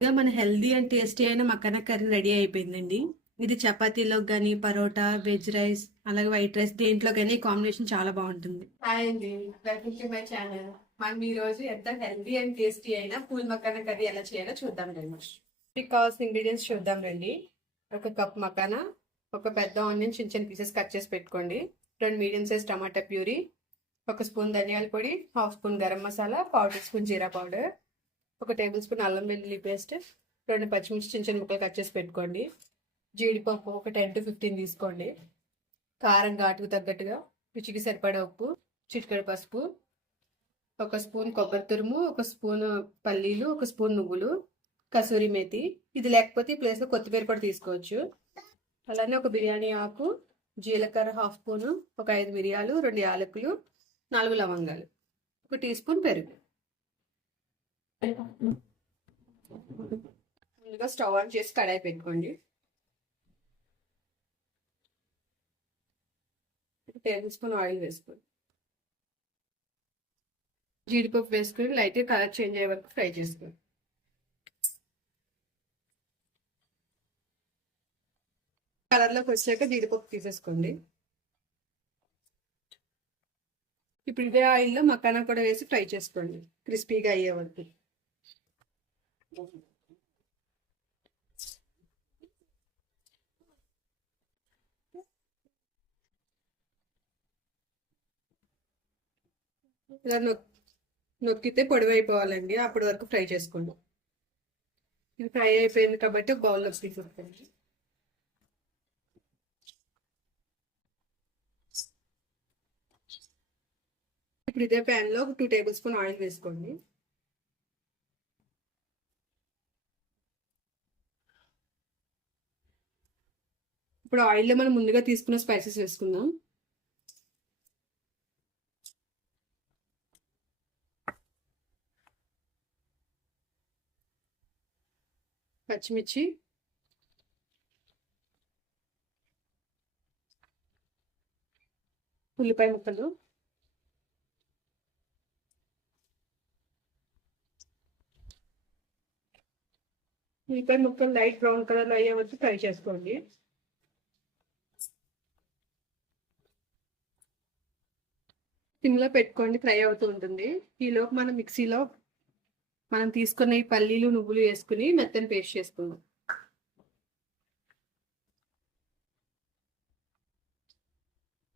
ఇక మన healthy and tasty అయిన మక్కన కర్రీ రెడీ అయిపోయిందండి. ఇది చపాతీలోకి కానీ పరోటా, వెజ్ రైస్, అలాగే వైట్ రైస్ దేంట్లోకైనా ఈ కాంబినేషన్ చాలా బాగుంటుంది. హాయ్ అండి, వెల్కమ్ టు మై ఛానల్. మనం ఈ రోజు ఎంత హెల్దీ అండ్ టేస్టీ అయిన పూల్ మక్కన కర్రీ ఎలా చేయాలో చూద్దాం రండి. దీనికి కావాల్సిన ఇంగ్రీడియంట్స్ చూద్దాం రండి. ఒక కప్ మకానా, ఒక పెద్ద ఆనియన్ చిన్న చిన్న పీసెస్ కట్ చేసి పెట్టుకోండి, 2 మీడియం సైజ్ టమాటా ప్యూరీ, ఒక స్పూన్ ధనియాల పొడి, half spoon garam masala, 1/4 teaspoon jeera powder, ఒక టేబుల్ స్పూన్ అల్లం వెల్లుల్లి పేస్ట్, 2 పచ్చిమిర్చి చిన్న చిన్న ముక్కలు కట్ చేసి పెట్టుకోండి, జీడిపప్పు ఒక 10 to 15 తీసుకోండి, కారం ఘాటుకు తగ్గట్టుగా, రుచికి సరిపడా ఉప్పు, చిటికెడు పసుపు, ఒక స్పూన్ కొబ్బరి తురుము, ఒక స్పూన్ పల్లీలు, ఒక స్పూన్ నువ్వులు, కసూరి మేతి. ఇది లేకపోతే ఈ ప్లేస్లో కొత్తిమీర కూడా తీసుకోవచ్చు. అలానే ఒక బిర్యానీ ఆకు, జీలకర్ర హాఫ్ స్పూను, ఒక 5 మిరియాలు, 2 యాలకులు, 4 లవంగాలు, ఒక టీ స్పూన్ పెరుగు. ముందుగా స్టవ్ ఆన్ చేసి కడాయి పెట్టుకోండి. టేబుల్ స్పూన్ ఆయిల్ వేసుకోండి. జీడిపప్పు వేసుకొని లైట్గా కలర్ చేంజ్ అయ్యే వరకు ఫ్రై చేసుకోండి. కలర్లోకి వచ్చాక జీడిపప్పు తీసేసుకోండి. ఇప్పుడు ఇదే ఆయిల్లో మకానా కూడా వేసి ఫ్రై చేసుకోండి క్రిస్పీగా అయ్యే వరకు. ఇలా నొక్కితే పొడివైపోవాలండి, అప్పటి వరకు ఫ్రై చేసుకోండి. ఇది ఫ్రై అయిపోయింది కాబట్టి బౌల్లో తీసుకోండి. ఇప్పుడు ఇదే ప్యాన్లో 2 టేబుల్ స్పూన్ ఆయిల్ వేసుకోండి. ఇప్పుడు ఆయిల్లో మనం ముందుగా తీసుకున్న స్పైసెస్ వేసుకుందాం. పచ్చిమిర్చి, ఉల్లిపాయ ముక్కలు, ఉల్లిపాయ ముక్కలు లైట్ బ్రౌన్ కలర్లో అయ్యే వరకు ఫ్రై చేసుకోండి. సిమ్లో పెట్టుకోండి, ఫ్రై అవుతూ ఉంటుంది. ఈలోపు మనం మిక్సీలో మనం తీసుకున్న ఈ పల్లీలు నువ్వులు వేసుకుని మెత్తని పేస్ట్ చేసుకుందాం.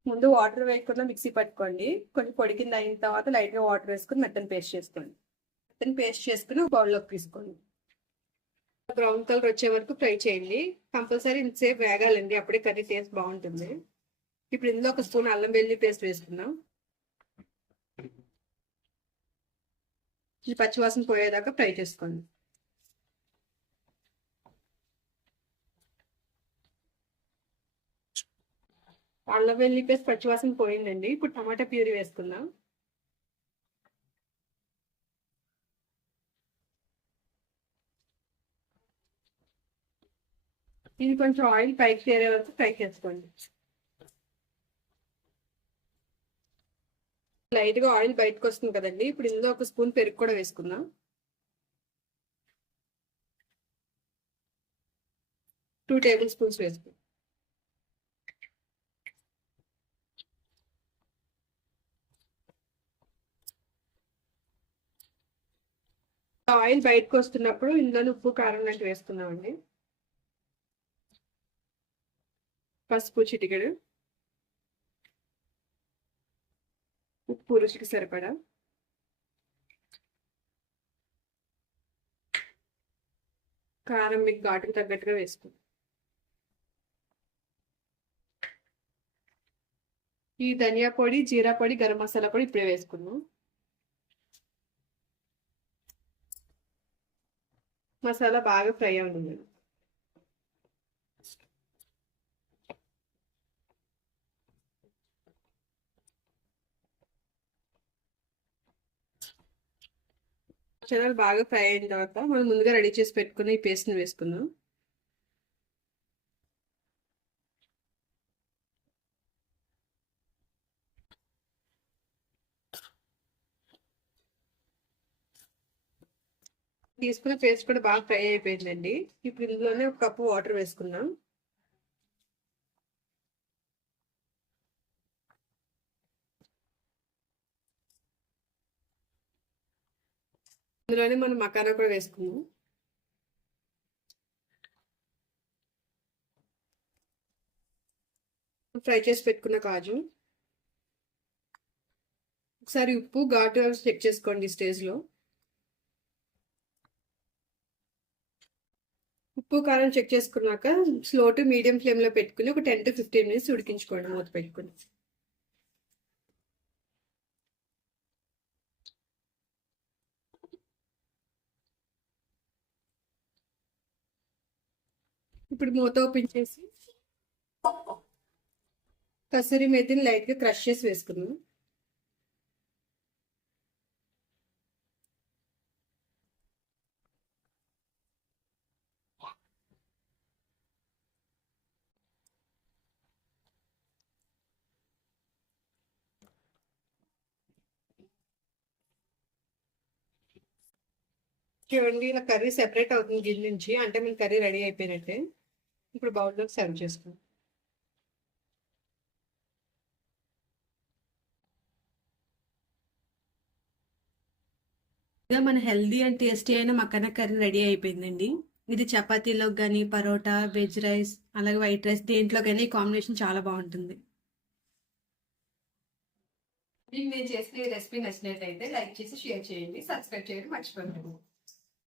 ముందు వాటర్ వేయకుండా మిక్సీ పట్టుకోండి. కొంచెం పొడి కింద అయిన తర్వాత లైట్గా వాటర్ వేసుకుని మెత్తని పేస్ట్ చేసుకోండి. మెత్తని పేస్ట్ చేసుకుని ఒక బౌల్లోకి తీసుకోండి. బ్రౌన్ కలర్ వచ్చే వరకు ఫ్రై చేయండి. కంపల్సరీ ఇంతసేపు వేగాలండి, అప్పుడే కర్రీ టేస్ట్ బాగుంటుంది. ఇప్పుడు ఇందులో ఒక స్పూన్ అల్లం వెల్లుల్లి పేస్ట్ వేసుకుందాం. ఈ పచ్చివాసన పోయేదాకా ఫ్రై చేసుకోండి. అల్లం వెల్లుల్లి పేస్ట్ పచ్చివాసన పోయిందండి. ఇప్పుడు టమాటా ప్యూరీ వేసుకుందాం. ఇది కొంచెం ఆయిల్ పైకి చేరే వరకు ఫ్రై చేసుకోండి. లైట్గా ఆయిల్ బయటకు వస్తుంది కదండి, ఇప్పుడు ఇందులో ఒక స్పూన్ పెరుగు కూడా వేసుకుందాం. 2 టేబుల్ స్పూన్స్ వేసుకుందాం. ఆయిల్ బయటకు వస్తున్నప్పుడు ఇందులో ఉప్పు కారం లాంటివి వేసుకుందామండి. పసుపు చిటికెడు, ఉప్పు రుచికి సరిపడా, కారం మీకు ఘాటుకు తగ్గట్టుగా వేసుకోండి. ఈ ధనియా పొడి, జీరా పొడి, గరం మసాలా పొడి ఇప్పుడే వేసుకుందాం. మసాలా బాగా ఫ్రై అవుతుంది. మసాలాలు బాగా ఫ్రై అయిన తర్వాత మనం ముందుగా రెడీ చేసి పెట్టుకున్న ఈ పేస్ట్ని వేసుకుందాం. తీసుకున్న పేస్ట్ కూడా బాగా ఫ్రై అయిపోయిందండి. ఇప్పుడు ఇందులోనే ఒక కప్పు వాటర్ వేసుకున్నాం. ఇందులోనే మనం మకానా కూడా వేసుకున్నాం. ఫ్రై చేసి పెట్టుకున్న కాజు, ఒకసారి ఉప్పు ఘాటు చెక్ చేసుకోండి. స్టేజ్లో ఉప్పు కారం చెక్ చేసుకున్నాక స్లో టు మీడియం ఫ్లేమ్లో పెట్టుకుని ఒక 10 to 15 minutes ఉడికించుకోండి మూత పెట్టుకుని. ఇప్పుడు మూత ఓపెన్ చేసి కసూరి మేతిని లైట్గా క్రష్ చేసి వేసుకుందాం. చూడండి, ఇలా కర్రీ సెపరేట్ అవుతుంది గిన్నె నుంచి, అంటే మన కర్రీ రెడీ అయిపోయినట్టే. ఇప్పుడు బౌల్లోకి సర్వ్ చేసుకుందాం. మన హెల్దీ అండ్ టేస్టీ అయిన మక్కన కర్రీ రెడీ అయిపోయిందండి. ఇది చపాతీలోకి కానీ, పరోటా, వెజ్ రైస్, అలాగే వైట్ రైస్ దేంట్లో కానీ ఈ కాంబినేషన్ చాలా బాగుంటుంది. మీకు నేను చేసిన ఈ రెసిపీ నచ్చినట్లయితే లైక్ చేసి షేర్ చేయండి, సబ్స్క్రైబ్ చేయడం మర్చిపోకండి.